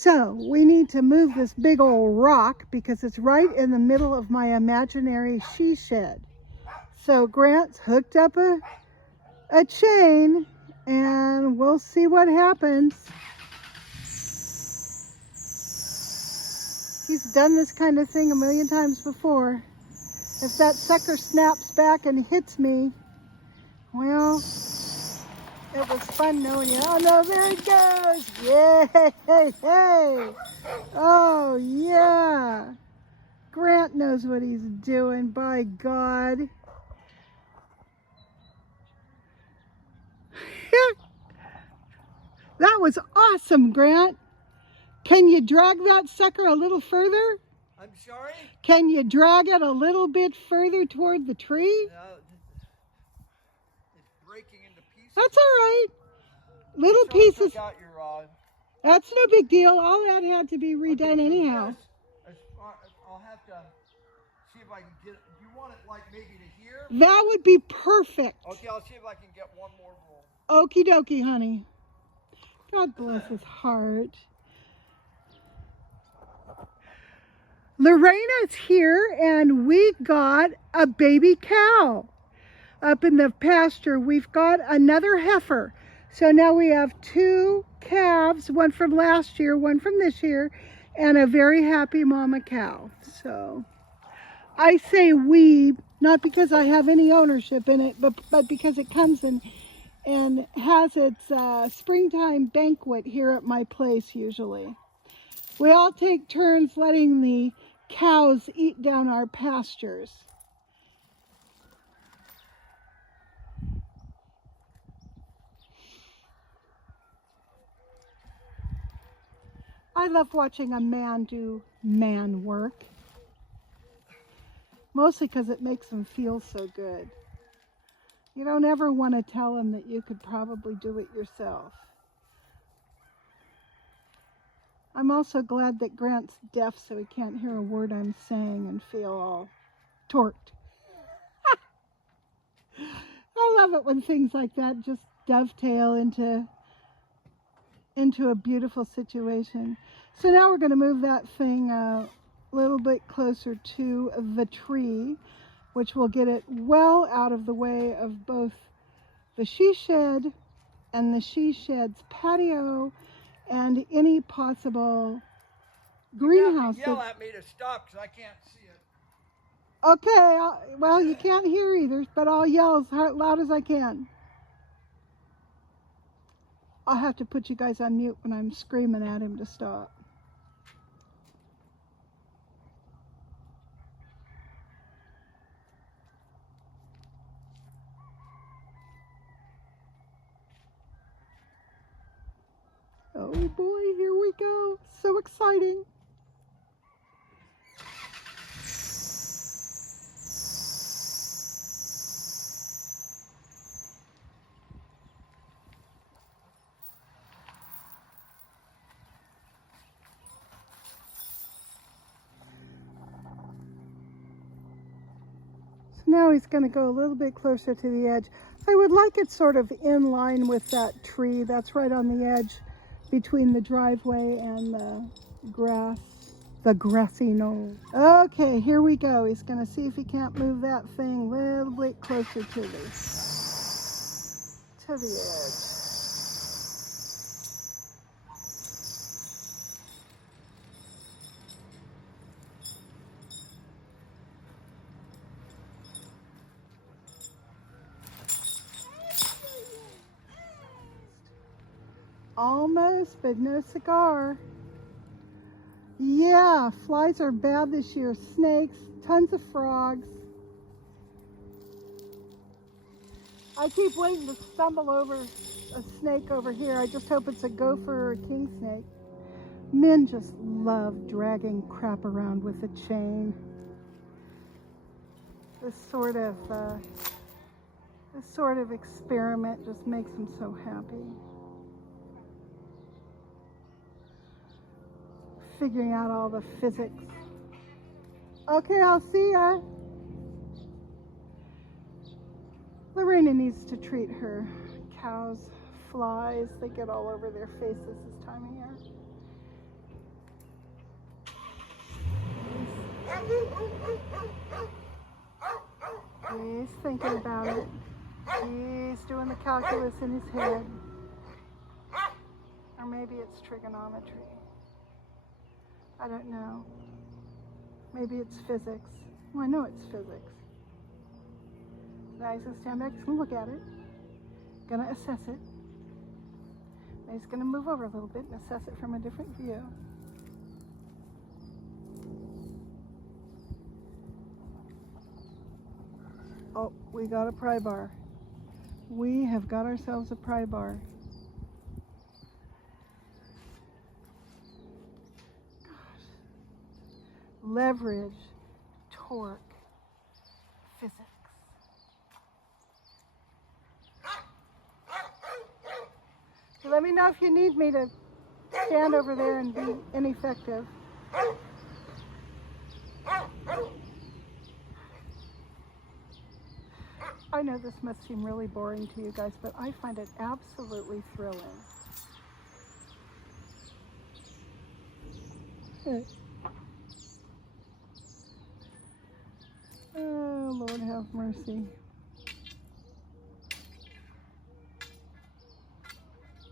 So we need to move this big old rock because it's right in the middle of my imaginary she shed. So Grant's hooked up a chain and we'll see what happens. He's done this kind of thing a million times before. If that sucker snaps back and hits me, well, it was fun knowing you. Oh no, there he goes. Yay, hey. Oh yeah. Grant knows what he's doing, by God. That was awesome, Grant. Can you drag that sucker a little further? I'm sorry? Can you drag it a little bit further toward the tree? It's breaking into pieces. That's all right. Little pieces. Out your rod. That's no big deal. All that had to be redone okay, so anyhow. This, I'll have to see if I can get it. Do you want it like maybe to here? That would be perfect. Okay, I'll see if I can get one more roll. Okie dokie, honey. God bless his heart. Lorena's here and we got a baby cow up in the pasture. We've got another heifer. So now we have 2 calves, one from last year, one from this year, and a very happy mama cow. So I say we, not because I have any ownership in it, but because it comes in and has its springtime banquet here at my place usually. We all take turns letting the cows eat down our pastures. I love watching a man do man work, mostly because it makes him feel so good. You don't ever want to tell him that you could probably do it yourself. I'm also glad that Grant's deaf so he can't hear a word I'm saying and feel all torqued. I love it when things like that just dovetail into a beautiful situation. So now we're going to move that thing a little bit closer to the tree, which will get it well out of the way of both the she shed and the she shed's patio and any possible greenhouse. You yell at me to stop because I can't see it. Okay, well, you can't hear either, but I'll yell as loud as I can. I'll have to put you guys on mute when I'm screaming at him to stop. Oh boy, here we go. So exciting. So now he's going to go a little bit closer to the edge. I would like it sort of in line with that tree. That's right on the edge between the driveway and the grassy knoll. Okay, here we go. He's going to see if he can't move that thing a little bit closer to the edge. Almost, but no cigar. Yeah, flies are bad this year. Snakes, tons of frogs. I keep waiting to stumble over a snake over here. I just hope it's a gopher or a king snake. Men just love dragging crap around with a chain. This sort of experiment just makes them so happy. Figuring out all the physics. Okay, I'll see ya. Lorena needs to treat her cows, flies. They get all over their faces this time of year. He's thinking about it. He's doing the calculus in his head. Or maybe it's trigonometry. I don't know. Maybe it's physics. Well, I know it's physics. Now he's going to stand back, he's going to look at it. Going to assess it. Now he's going to move over a little bit and assess it from a different view. Oh, we got a pry bar. We have got ourselves a pry bar. Gosh. Leverage, torque, physics. So let me know if you need me to stand over there and be ineffective. I know this must seem really boring to you guys, but I find it absolutely thrilling. Oh, Lord have mercy.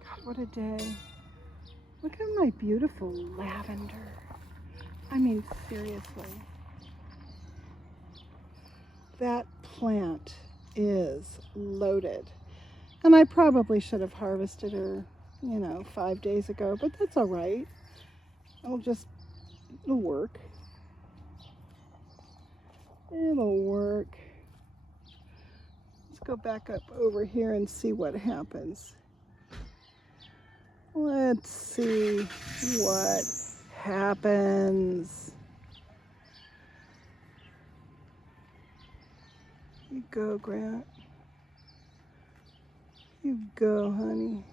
God, what a day. Look at my beautiful lavender. I mean, seriously. That plant is loaded. And I probably should have harvested her, 5 days ago, but that's all right. It'll work. It'll work. Let's go back up over here and see what happens. Let's see what happens. You go, Grant. You go, honey.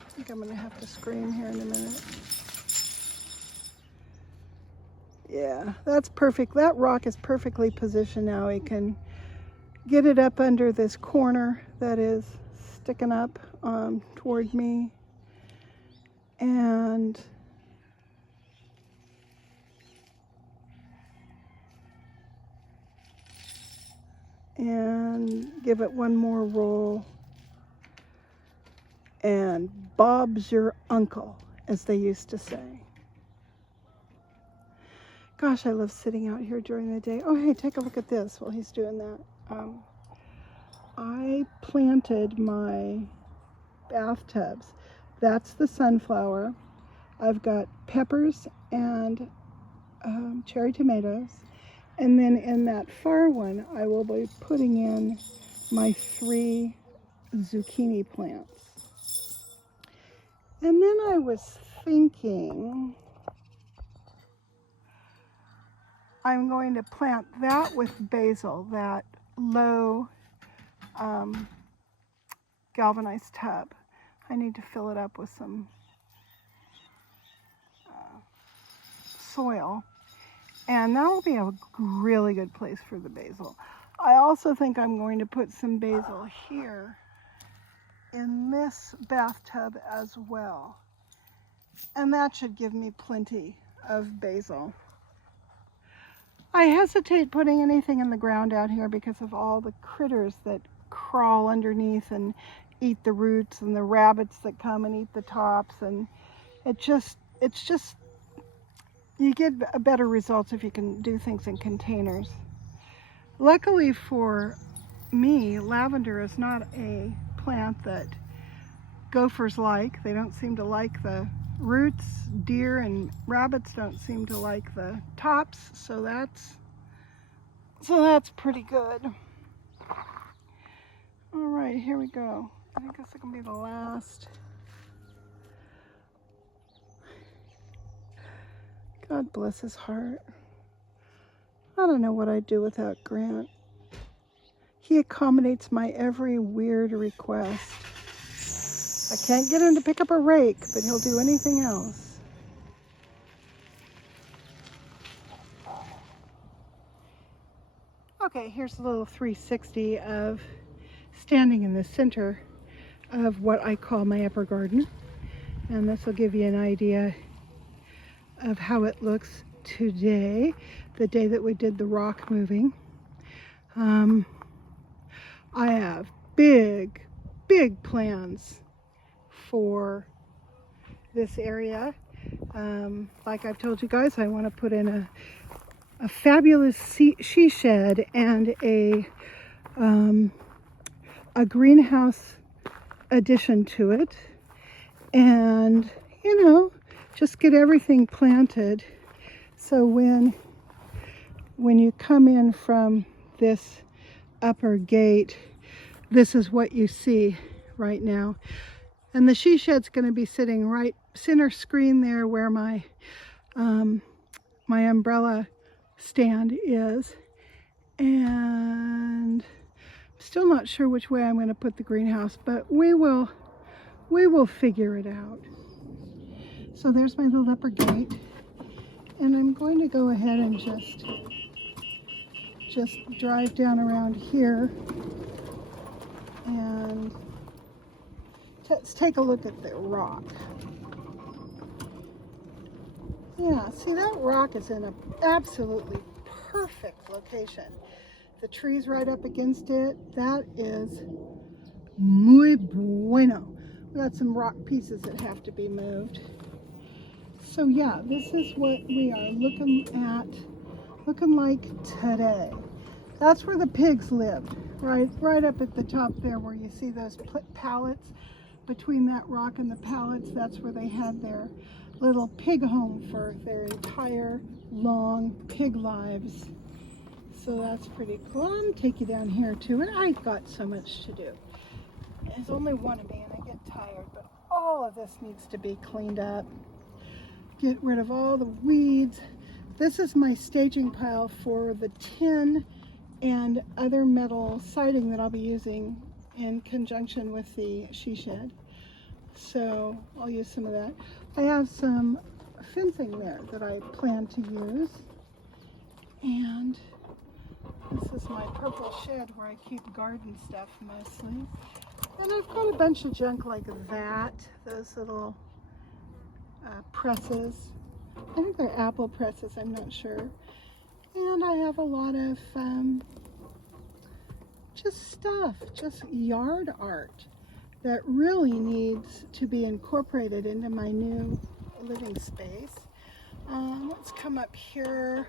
I think I'm gonna have to scream here in a minute. Yeah, that's perfect. That rock is perfectly positioned now. We can get it up under this corner that is sticking up toward me. And give it one more roll. And Bob's your uncle, as they used to say. Gosh, I love sitting out here during the day. Oh, hey, take a look at this while he's doing that. I planted my bathtubs. That's the sunflower. I've got peppers and cherry tomatoes. And then in that far one, I will be putting in my 3 zucchini plants. And then I was thinking I'm going to plant that with basil, that low galvanized tub. I need to fill it up with some soil. And that will be a really good place for the basil. I also think I'm going to put some basil here in this bathtub as well. And that should give me plenty of basil. I hesitate putting anything in the ground out here because of all the critters that crawl underneath and eat the roots, and the rabbits that come and eat the tops, and it's just you get a better results if you can do things in containers. Luckily for me, lavender is not a plant that gophers like. They don't seem to like the roots. Deer and rabbits don't seem to like the tops, so that's pretty good. All right, here we go. I think this is gonna be the last. God bless his heart. I don't know what I'd do without Grant. He accommodates my every weird request. I can't get him to pick up a rake, but he'll do anything else. Okay, here's a little 360 of standing in the center of what I call my upper garden. And this will give you an idea of how it looks today, the day that we did the rock moving. I have big plans for this area. Like I've told you guys, I want to put in a fabulous she shed and a greenhouse addition to it, and just get everything planted so when you come in from this upper gate, this is what you see right now. And the she shed's going to be sitting right center screen there where my my umbrella stand is. And I'm still not sure which way I'm going to put the greenhouse, but we will figure it out. So there's my little upper gate, and I'm going to go ahead and just drive down around here, and let's take a look at the rock. Yeah, see, that rock is in an absolutely perfect location. The tree's right up against it. That is muy bueno. We got some rock pieces that have to be moved. So yeah, this is what we are looking like today. That's where the pigs lived, right up at the top there where you see those pallets. Between that rock and the pallets, that's where they had their little pig home for their entire long pig lives. So that's pretty cool. I'm gonna take you down here too, and I've got so much to do. There's only one of me and I get tired, but all of this needs to be cleaned up. Get rid of all the weeds. This is my staging pile for the tin and other metal siding that I'll be using in conjunction with the she shed. So I'll use some of that. I have some fencing there that I plan to use. And this is my purple shed where I keep garden stuff mostly. And I've got a bunch of junk like that, those little presses. I think they're apple presses, I'm not sure. And I have a lot of just stuff, just yard art that really needs to be incorporated into my new living space. Let's come up here.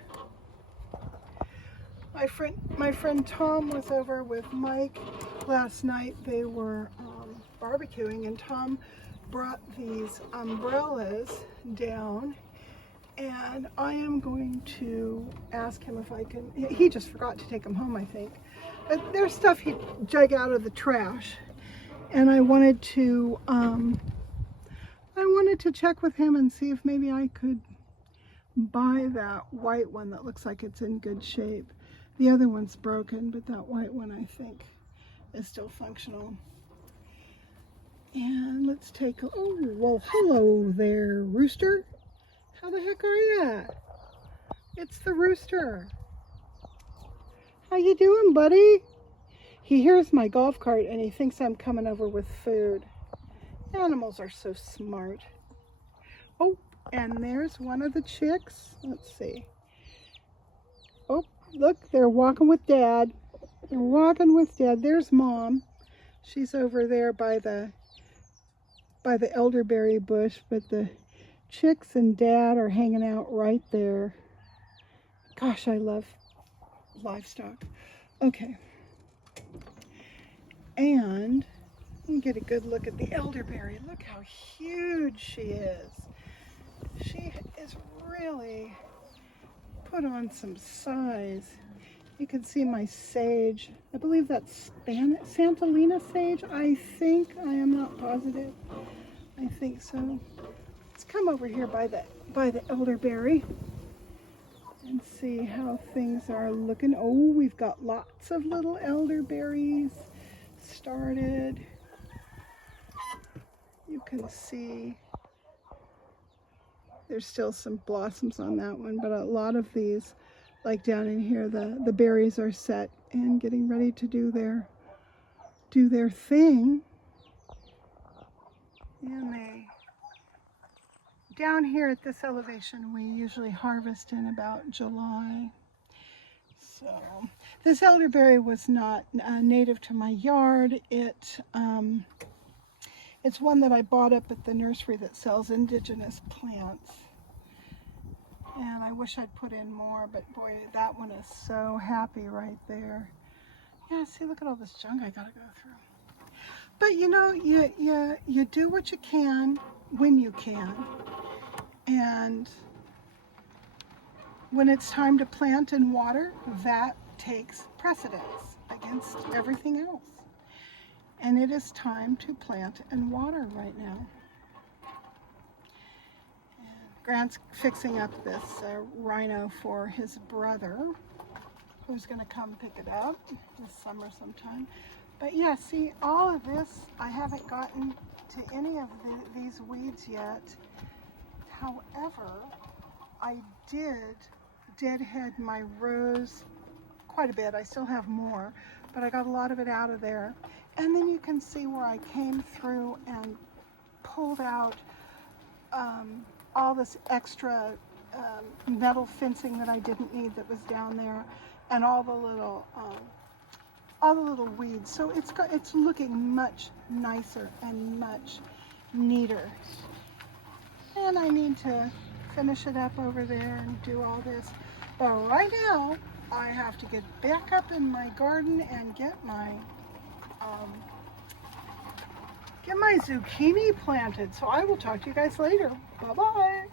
My friend Tom was over with Mike last night. They were barbecuing, and Tom brought these umbrellas down, and I am going to ask him if I can. He just forgot to take them home, I think. There's stuff he dug out of the trash, and I wanted to check with him and see if maybe I could buy that white one that looks like it's in good shape. The other one's broken, but that white one I think is still functional. And let's take a, oh, well, hello there, rooster. How the heck are ya? It's the rooster. How you doing, buddy? He hears my golf cart and he thinks I'm coming over with food. Animals are so smart. Oh, and there's one of the chicks. Let's see. Oh, look, they're walking with Dad. They're walking with Dad. There's Mom. She's over there by the elderberry bush, but the chicks and Dad are hanging out right there. Gosh, I love livestock. Okay. And you can get a good look at the elderberry. Look how huge she is. She is really put on some size. You can see my sage. I believe that's Santalina sage, I think. I am not positive. I think so. Let's come over here by the elderberry and see how things are looking. Oh, we've got lots of little elderberries started. You can see there's still some blossoms on that one, but a lot of these, like down in here, the berries are set and getting ready to do their thing. And they down here at this elevation, we usually harvest in about July. So this elderberry was not native to my yard. It's one that I bought up at the nursery that sells indigenous plants. And I wish I'd put in more, but boy, that one is so happy right there. Yeah, see, look at all this junk I gotta go through. But you know, you do what you can when you can. And when it's time to plant and water, that takes precedence against everything else. And it is time to plant and water right now. Grant's fixing up this rhino for his brother, who's going to come pick it up this summer sometime. But yeah, see, all of this, I haven't gotten to any of these weeds yet. However, I did deadhead my rose quite a bit. I still have more, but I got a lot of it out of there. And then you can see where I came through and pulled out all this extra metal fencing that I didn't need that was down there, and all the little weeds. So it's looking much nicer and much neater. And I need to finish it up over there and do all this. But right now, I have to get back up in my garden and get my zucchini planted. So I will talk to you guys later. Bye-bye.